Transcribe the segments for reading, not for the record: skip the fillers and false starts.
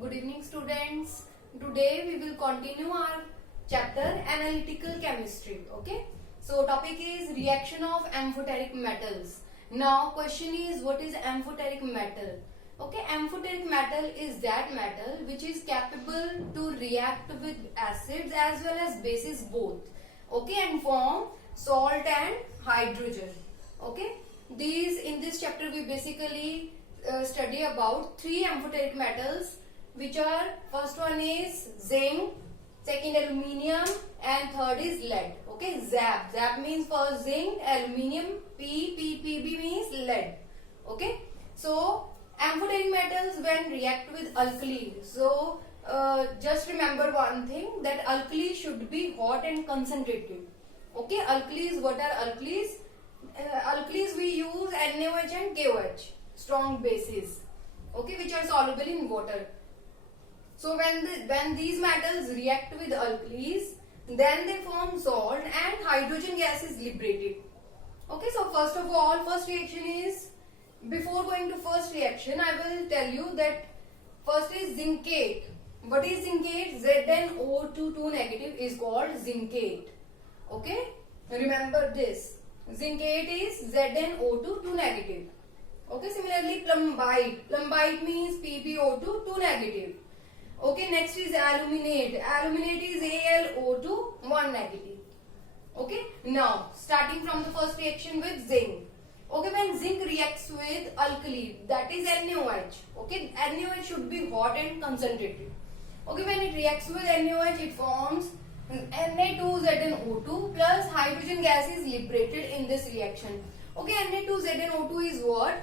Good evening, students. Today we will continue our chapter Analytical Chemistry. Okay. So topic is reaction of amphoteric metals. Now question is, what is amphoteric metal? Okay, amphoteric metal is that metal which is capable to react with acids as well as bases both. Okay, and form salt and hydrogen. Okay, these in this chapter we basically study about three amphoteric metals, which are, first one is zinc, second aluminium, and third is lead. Okay, Zab. Zab means for zinc, aluminium, Pb means lead. Okay, so amphoteric metals when react with alkali. So just remember one thing, that alkali should be hot and concentrated. Okay, alkalis, what are alkalis? Alkalis we use NaOH and KOH, strong bases. Okay, which are soluble in water. So when these metals react with alkalis, then they form salt and hydrogen gas is liberated. Okay, so first of all, first reaction is, before going to first reaction, I will tell you that first is zincate. What is zincate? ZnO2 2 negative is called zincate. Okay, remember this. Zincate is ZnO2 2 negative. Okay, similarly plumbite. Plumbite means PbO2 2 negative. Okay, next is aluminate. Aluminate is AlO2 1 negative. Okay, now starting from the first reaction with zinc. Okay, when zinc reacts with alkali, that is NaOH. Okay, NaOH should be hot and concentrated. Okay, when it reacts with NaOH, it forms Na2ZnO2 plus hydrogen gas is liberated in this reaction. Okay, Na2ZnO2 is what?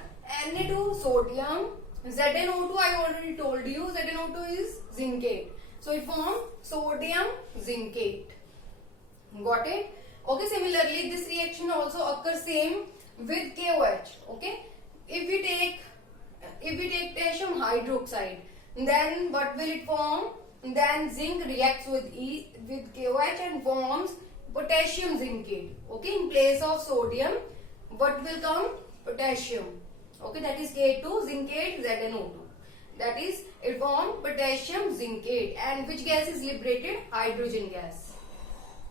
Na2 sodium. ZnO2 I already told you, ZnO2 is zincate. So it forms sodium zincate. Got it? Okay, similarly this reaction also occurs same with KOH. Okay, if we take potassium hydroxide, then what will it form? Then zinc reacts with KOH and forms potassium zincate. Okay, in place of sodium, what will come? Potassium. Okay, that is K2 zincate ZnO2. That is, it forms potassium zincate, and which gas is liberated? Hydrogen gas.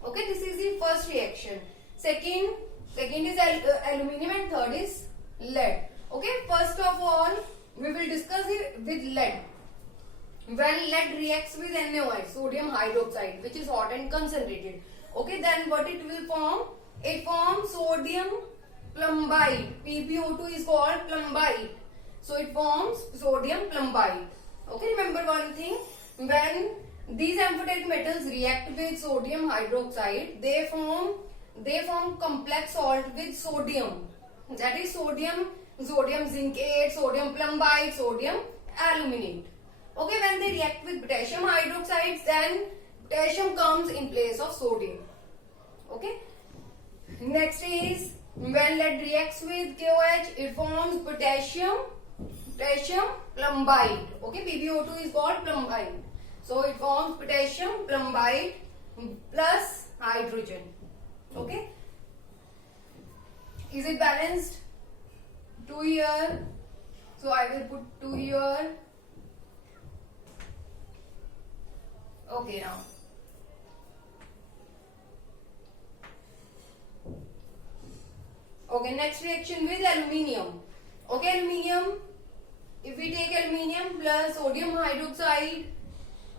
Okay, this is the first reaction. Second is aluminium and third is lead. Okay, first of all we will discuss it with lead. When lead reacts with NaOH, sodium hydroxide, which is hot and concentrated, okay, then what it will form? It forms sodium plumbite. PbO2 is called plumbite. So it forms sodium plumbite. Okay, remember one thing, when these amphoteric metals react with sodium hydroxide, they form complex salt with sodium. That is sodium zincate, sodium plumbite, sodium aluminate. Okay, when they react with potassium hydroxides, then potassium comes in place of sodium. Okay. Next is, when lead reacts with KOH, it forms potassium plumbite. Okay, PbO2 is called plumbite. So it forms potassium plumbite plus hydrogen. Okay. Is it balanced? 2 here. So I will put 2 here. Okay, now. Okay, next reaction with aluminium. Okay, aluminium. If we take aluminium plus sodium hydroxide,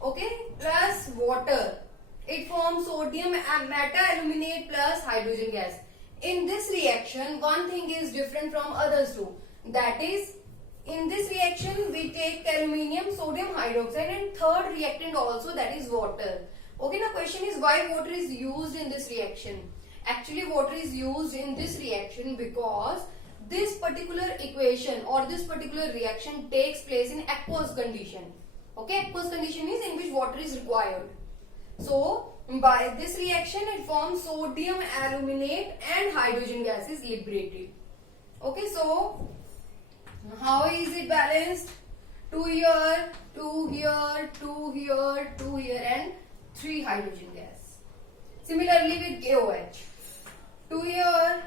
okay, plus water, it forms sodium meta-aluminate plus hydrogen gas. In this reaction, one thing is different from others too. That is, in this reaction we take aluminium, sodium hydroxide, and third reactant also, that is water. Okay, now question is, why water is used in this reaction? Actually water is used in this reaction because this particular equation or this particular reaction takes place in aqueous condition. Okay, aqueous condition is in which water is required. So by this reaction it forms sodium aluminate and hydrogen gas is liberated. Okay, so how is it balanced? 2 here, 2 here, 2 here, 2 here, and 3 hydrogen gas. Similarly with KOH, 2 here,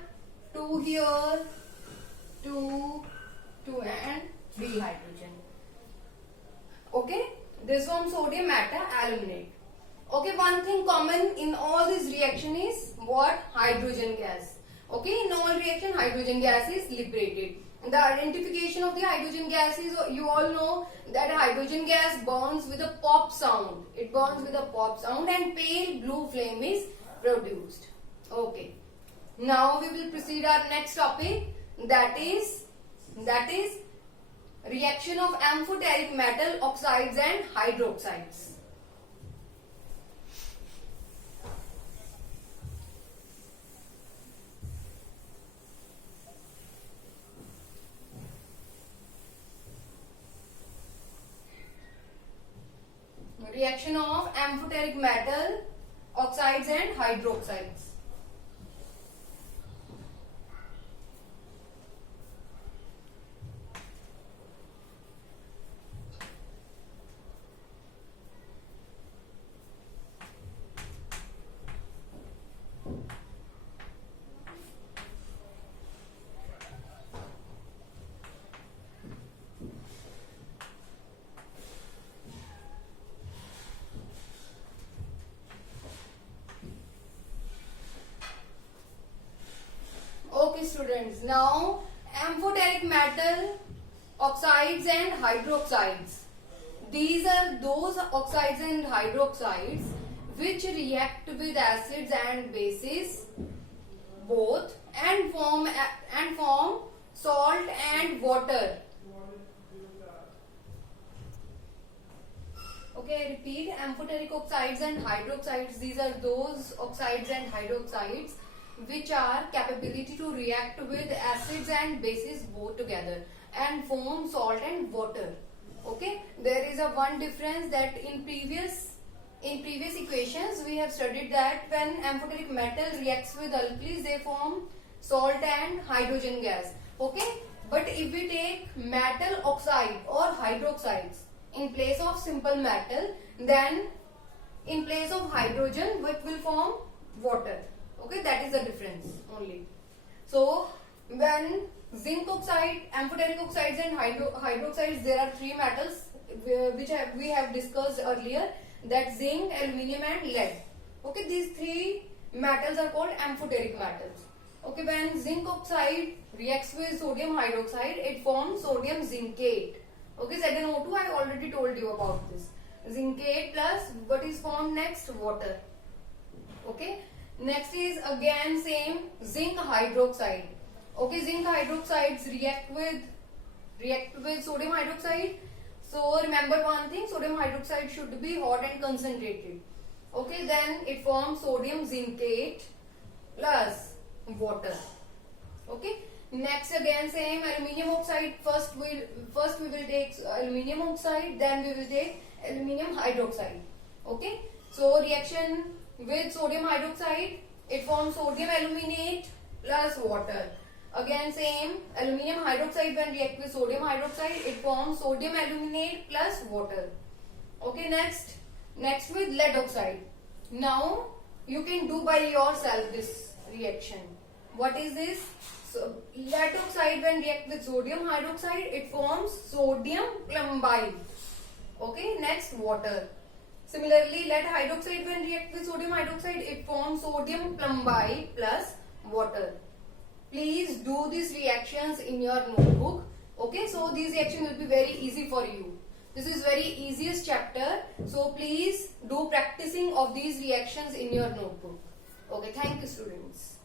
2 here, 2, 2 and 3 hydrogen. Okay. This forms sodium meta-aluminate. Okay, one thing common in all this reaction is what? Hydrogen gas. Okay, in all reaction hydrogen gas is liberated. The identification of the hydrogen gas is, you all know that hydrogen gas burns with a pop sound. It burns with a pop sound and pale blue flame is produced. Okay. Now we will proceed our next topic, that is reaction of amphoteric metal oxides and hydroxides. Reaction of amphoteric metal oxides and hydroxides. Okay students, now amphoteric metal oxides and hydroxides. These are those oxides and hydroxides which react with acids and bases both and form salt and water. Okay, I repeat, amphoteric oxides and hydroxides, these are those oxides and hydroxides which are capability to react with acids and bases both together and form salt and water. Okay, there is a one difference that in previous equations we have studied that when amphoteric metal reacts with alkalis they form salt and hydrogen gas. Okay, but if we take metal oxide or hydroxides in place of simple metal, then in place of hydrogen what will form? Water. Okay, that is the difference only. So when zinc oxide, amphoteric oxides and hydroxides, there are three metals which we have discussed earlier, that zinc, aluminium and lead. Okay, these three metals are called amphoteric metals. Okay, when zinc oxide reacts with sodium hydroxide, it forms sodium zincate. Okay, ZnO2, I already told you about this. Zincate plus what is formed next? Water. Okay. Next is again same zinc hydroxide. Okay, zinc hydroxides react with sodium hydroxide. So remember one thing, sodium hydroxide should be hot and concentrated. Okay, then it forms sodium zincate plus water. Okay. Next again same aluminium oxide. First we will take aluminium oxide, then we will take aluminium hydroxide. Okay. So reaction with sodium hydroxide, it forms sodium aluminate plus water. Again same aluminium hydroxide, when react with sodium hydroxide, it forms sodium aluminate plus water. Okay, next with lead oxide. Now you can do by yourself this reaction. What is this? So lead oxide when react with sodium hydroxide, it forms sodium plumbide. Okay, next water. Similarly, lead hydroxide when react with sodium hydroxide, it forms sodium plumbide plus water. Please do these reactions in your notebook. Okay, so these reactions will be very easy for you. This is very easiest chapter. So please do practicing of these reactions in your notebook. Okay, thank you students.